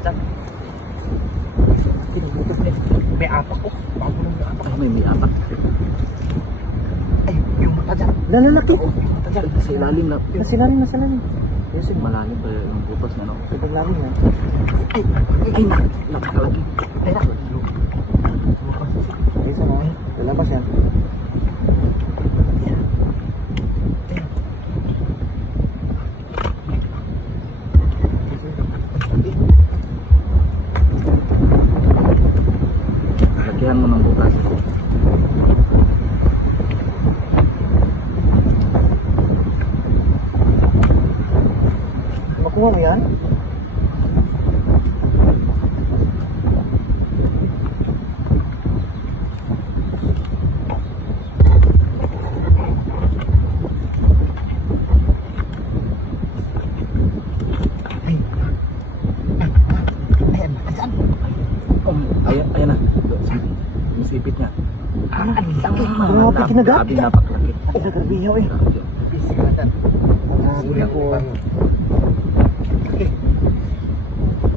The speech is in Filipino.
Diyan. Tinubutos eh. May apak ko. Bago lang may apak. Ay, may apak. Ay, yung mata dyan. Lalaki. Oo, yung mata dyan. Sa ilalim na. Nasa ilalim, nasa ilalim. Yes, Malalim pa yung butas na, no? sobrang lalim na. Ay, Ay, napakalaki. ay, nak. Ay, isa na. Lalabas yan. Lagyan mo ng butas. Makuha mo yan? Ay, ay, ang mata dyan. Ayan na. Masipit nga. Ang laki. Grabe, kinagat. Grabe, napakalaki. Ay, nagarbiyaw eh. Grabe. Busy ka dyan.